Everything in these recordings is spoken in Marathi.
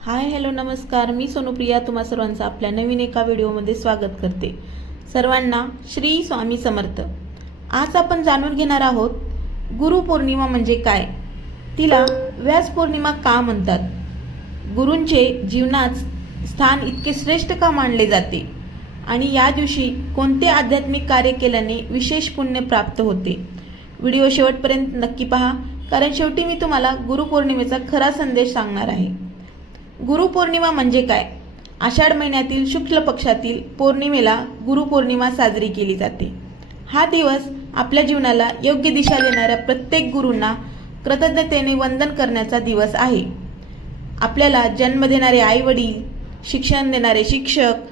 हाय हॅलो नमस्कार, मी सोनुप्रिया तुम्हा सर्वांचं आपल्या नवीन एका व्हिडिओमध्ये स्वागत करते। सर्वांना श्री स्वामी समर्थ। आज आपण जाणून घेणार आहोत गुरुपौर्णिमा म्हणजे काय, तिला व्यास पौर्णिमा का म्हणतात, गुरूंचे जीवनात स्थान इतके श्रेष्ठ का मानले जाते आणि या दिवशी कोणते आध्यात्मिक कार्य केल्याने विशेष पुण्य प्राप्त होते। व्हिडिओ शेवटपर्यंत नक्की पहा, कारण शेवटी मी तुम्हाला गुरुपौर्णिमेचा खरा संदेश सांगणार आहे। गुरुपौर्णिमा म्हणजे काय? आषाढ महिन्यातील शुक्ल पक्षातील पौर्णिमेला गुरुपौर्णिमा साजरी केली जाते। हा दिवस आपल्या जीवनाला योग्य दिशा देणाऱ्या प्रत्येक गुरूंना कृतज्ञतेने वंदन करण्याचा दिवस आहे। आपल्याला जन्म देणारे आई वडील, शिक्षण देणारे शिक्षक,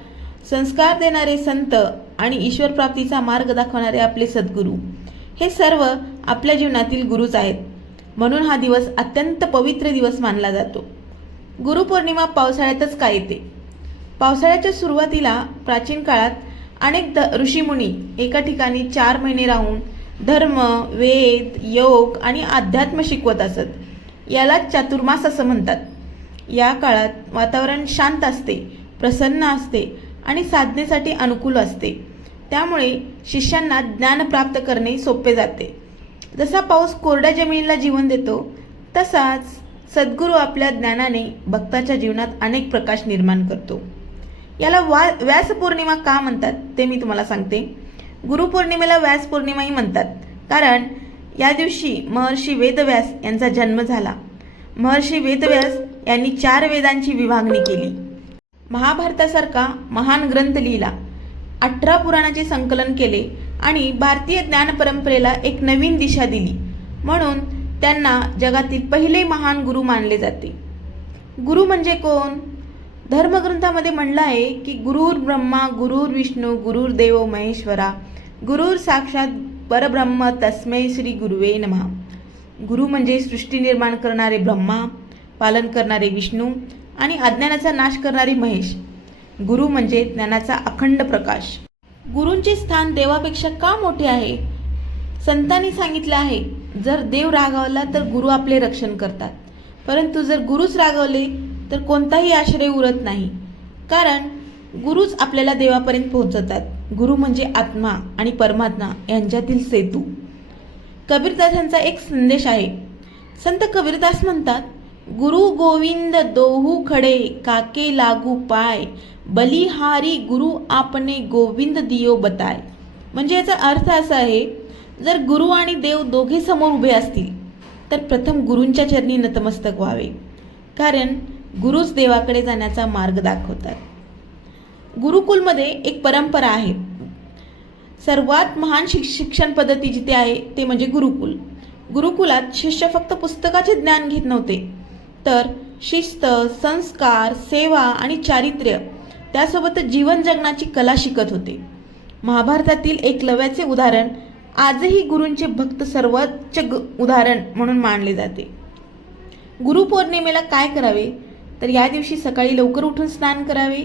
संस्कार देणारे संत आणि ईश्वर प्राप्तीचा मार्ग दाखवणारे आपले सद्गुरू, हे सर्व आपल्या जीवनातील गुरुच आहेत। म्हणून हा दिवस अत्यंत पवित्र दिवस मानला जातो। गुरुपौर्णिमा पावसाळ्यातच का येते? पावसाळ्याच्या सुरुवातीला प्राचीन काळात अनेक ऋषीमुनी एका ठिकाणी 4 महिने राहून धर्म, वेद, योग आणि अध्यात्म शिकवत असत। याला चातुर्मास असं म्हणतात। या काळात वातावरण शांत असते, प्रसन्न असते आणि साधनेसाठी अनुकूल असते। त्यामुळे शिष्यांना ज्ञान प्राप्त करणे सोपे जाते। जसा पाऊस कोरड्या जमिनीला जीवन देतो, तसाच सद्गुरू आपल्या ज्ञानाने भक्ताच्या जीवनात अनेक प्रकाश निर्माण करतो। याला व्यास पौर्णिमा का म्हणतात ते मी तुम्हाला सांगते। गुरुपौर्णिमेला व्यास पौर्णिमाही म्हणतात, कारण या दिवशी महर्षी वेदव्यास यांचा जन्म झाला। महर्षी वेदव्यास यांनी 4 वेदांची विभागणी केली, महाभारतासारखा महान ग्रंथ लिहिला, 18 पुराणाचे संकलन केले आणि भारतीय ज्ञान परंपरेला एक नवीन दिशा दिली। म्हणून त्यांना जगातील पहिले महान गुरु मानले जाते। गुरु म्हणजे कोण? धर्मग्रंथामध्ये म्हणलं आहे की गुरुर ब्रह्मा गुरुर विष्णू गुरुर्देव महेश्वरा गुरुर साक्षात परब्रह्म तस्मै श्री गुरुवे नमः। गुरु म्हणजे सृष्टी निर्माण करणारे ब्रह्मा, पालन करणारे विष्णू आणि अज्ञानाचा नाश करणारी महेश। गुरु म्हणजे ज्ञानाचा अखंड प्रकाश। गुरूंचे स्थान देवापेक्षा का मोठे आहे? संतांनी सांगितले आहे, जर देव रागावला तर गुरु आपले रक्षण करतात, परंतु जर गुरुच रागावले तर कोणताही आश्रय उरत नाही, कारण गुरुच आपल्याला देवापर्यंत पोहोचवतात। गुरु म्हणजे आत्मा आणि परमात्मा यांच्यातील सेतू। कबीरदासांचा एक संदेश आहे। संत कबीरदास म्हणतात, गुरु गोविंद दोहू खडे काके लागू पाय, बलिहारी गुरु आपने गोविंद दियो बताय। म्हणजे याचा अर्थ असा आहे, जर गुरु आणि देव दोघे समोर उभे असतील तर प्रथम गुरूंच्या चरणी नतमस्तक व्हावे, कारण गुरुच देवाकडे जाण्याचा मार्ग दाखवतात। गुरुकुलमध्ये एक परंपरा आहे। सर्वात महान शिक्षण पद्धती जिथे आहे ते म्हणजे गुरुकुल। गुरुकुलात शिष्य फक्त पुस्तकाचे ज्ञान घेत नव्हते, तर शिस्त, संस्कार, सेवा आणि चारित्र्य, त्यासोबतच जीवन जगण्याची कला शिकत होते। महाभारतातील एकलव्याचे उदाहरण आजही गुरूंचे भक्त सर्वोच्च उदाहरण म्हणून मानले जाते। गुरुपौर्णिमेला काय करावे? तर या दिवशी सकाळी लवकर उठून स्नान करावे,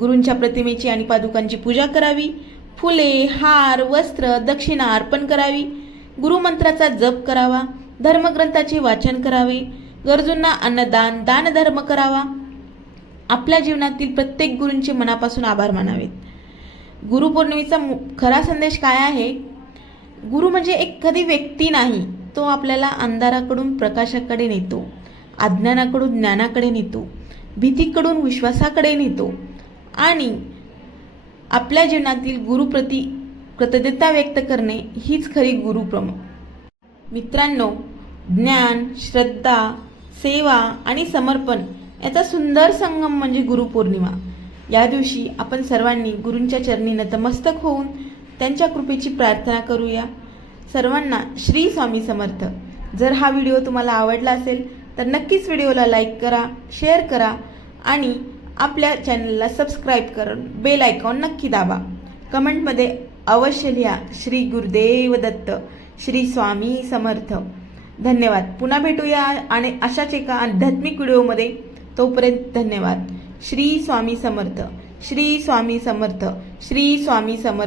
गुरूंच्या प्रतिमेची आणि पादुकांची पूजा करावी, फुले, हार, वस्त्र, दक्षिणा अर्पण करावी, गुरुमंत्राचा जप करावा, धर्मग्रंथाचे वाचन करावे, गरजूंना अन्नदान, दानधर्म करावा, आपल्या जीवनातील प्रत्येक गुरूंचे मनापासून आभार मानावेत। गुरुपौर्णिमेचा खरा संदेश काय आहे? गुरु म्हणजे एखादी व्यक्ती नाही, तो आपल्याला अंधाराकडून प्रकाशाकडे नेतो, अज्ञानाकडून ज्ञानाकडे नेतो, भीतीकडून विश्वासाकडे नेतो आणि आपल्या जीवनातील गुरुप्रती कृतज्ञता व्यक्त करणे हीच खरी मित्रांनो, ज्ञान, श्रद्धा, सेवा आणि समर्पण याचा सुंदर संगम म्हणजे गुरुपौर्णिमा। या दिवशी आपण सर्वांनी गुरूंच्या चरणी नतमस्तक होऊन त्यांच्या कृपेची प्रार्थना करूया। सर्वांना श्री स्वामी समर्थ। जर हा व्हिडिओ तुम्हाला आवडला असेल तर नक्कीच व्हिडिओला लाईक करा, शेअर करा आणि आपल्या चॅनलला सबस्क्राईब करून बेल आयकॉन नक्की दाबा। कमेंटमध्ये अवश्य लिहा, श्री गुरुदेव दत्त, श्री स्वामी समर्थ। धन्यवाद। पुन्हा भेटूया आणि अशाच एका आध्यात्मिक व्हिडिओमध्ये। तोपर्यंत धन्यवाद। श्री स्वामी समर्थ, श्री स्वामी समर्थ, श्री स्वामी समर्थ।